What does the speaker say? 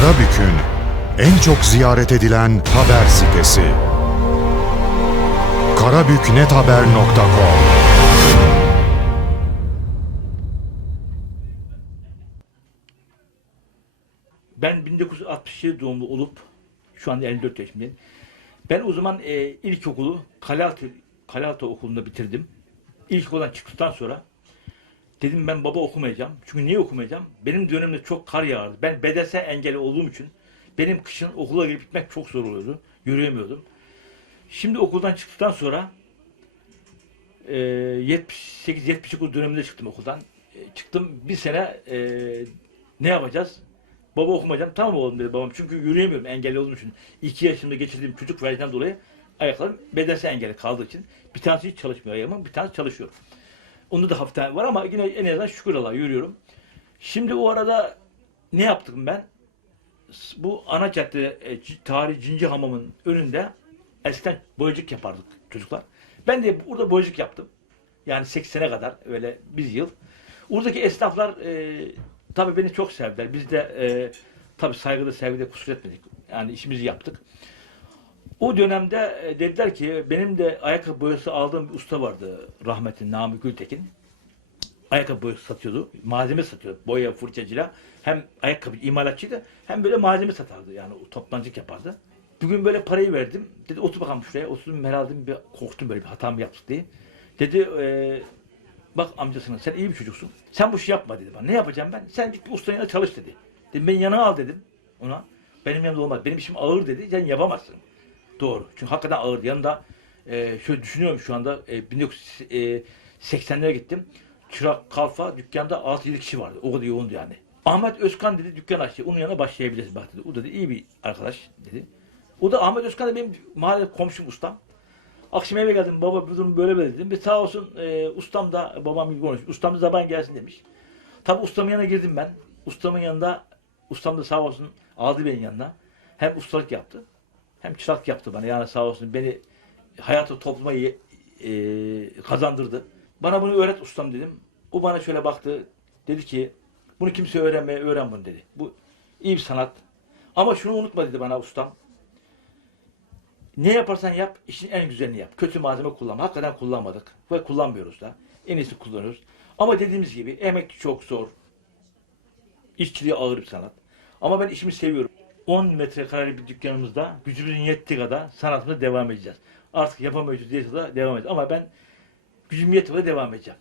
Karabük'ün en çok ziyaret edilen haber sitesi. karabüknethaber.com Ben 1967 doğumlu olup şu anda 54 yaşındayım. Ben o zaman e, ilkokulu Kalaltı, Kalaltı okulunda bitirdim. İlkokuldan çıktıktan sonra dedim ben baba okumayacağım. Çünkü niye okumayacağım? Benim dönemde çok kar yağardı. Ben bedensel engelli olduğum için benim kışın okula girip gitmek çok zor oluyordu. Yürüyemiyordum. Şimdi okuldan çıktıktan sonra e, 78-79 döneminde çıktım okuldan. E, çıktım bir sene e, ne yapacağız? Baba okumayacağım. Tamam oğlum dedi babam. Çünkü yürüyemiyorum engelli olduğum için. İki yaşımda geçirdiğim çocuk felcinden dolayı ayaklarım bedensel engelli kaldığı için. Bir tanesi hiç çalışmıyor ayağımın, bir tanesi çalışıyor. Onda da hafiften var ama yine en azından şükür Allah'a yürüyorum. Şimdi o arada ne yaptım ben? Bu ana cadde e, Tarih Cinci Hamam'ın önünde eskiden boyacık yapardık çocuklar. Ben de burada boyacık yaptım. Yani 80'e kadar öyle bir yıl. Oradaki esnaflar e, tabii beni çok sevdiler. Biz de e, tabii saygıda sevgide kusur etmedik. Yani işimizi yaptık. O dönemde e, dediler ki benim de ayakkabı boyası aldığım bir usta vardı rahmetli Nami Gültekin. Ayakkabı boyası satıyordu. Malzeme satıyordu. Boya, fırçacıyla. Hem ayakkabı imalatçıydı hem böyle malzeme satardı. Yani toplancılık yapardı. Bugün böyle parayı verdim. Dedi otur bakalım şuraya. Oturdum herhalde bir korktum böyle bir hata mı yaptık diye. Dedi e, bak amcasına sen iyi bir çocuksun. Sen bu işi yapma dedi bana. Ne yapacağım ben? Sen git bir ustanın yanına çalış dedi. Dedim ben yanına al dedim ona. Benim yanımda olmaz. Benim işim ağır dedi. Sen yapamazsın. Doğru. Çünkü hakikaten ağır. Yanında e, şöyle düşünüyorum şu anda e, 1980'lere gittim. Çırak kalfa dükkanda 6-7 kişi vardı. O kadar yoğundu yani. Ahmet Özkan dedi dükkan açtı. Onun yanına başlayabiliriz bak dedi. O dedi iyi bir arkadaş dedi. O da Ahmet Özkan da benim mahalle komşum ustam. Akşam eve geldim baba bu durum böyle böyle dedim. Bir sağ olsun e, ustam da babam gibi konuşmuş. Ustam da zaman gelsin demiş. Tabi ustamın yanına girdim ben. Ustamın yanında ustam da sağ olsun aldı beni yanına. Hem ustalık yaptı hem çırak yaptı bana. Yani sağ olsun beni hayatı topluma e, kazandırdı. Bana bunu öğret ustam dedim. O bana şöyle baktı. Dedi ki bunu kimse öğrenmeye öğren bunu dedi. Bu iyi bir sanat. Ama şunu unutma dedi bana ustam. Ne yaparsan yap, işin en güzelini yap. Kötü malzeme kullanma. Hakikaten kullanmadık. Ve kullanmıyoruz da. En iyisi kullanıyoruz. Ama dediğimiz gibi emek çok zor. İşçiliği ağır bir sanat. Ama ben işimi seviyorum. 10 metrekare bir dükkanımızda gücümüzün yettiği kadar sanatımıza devam edeceğiz. Artık yapamayacağız diye de devam edeceğiz. Ama ben gücüm yettiği kadar devam edeceğim.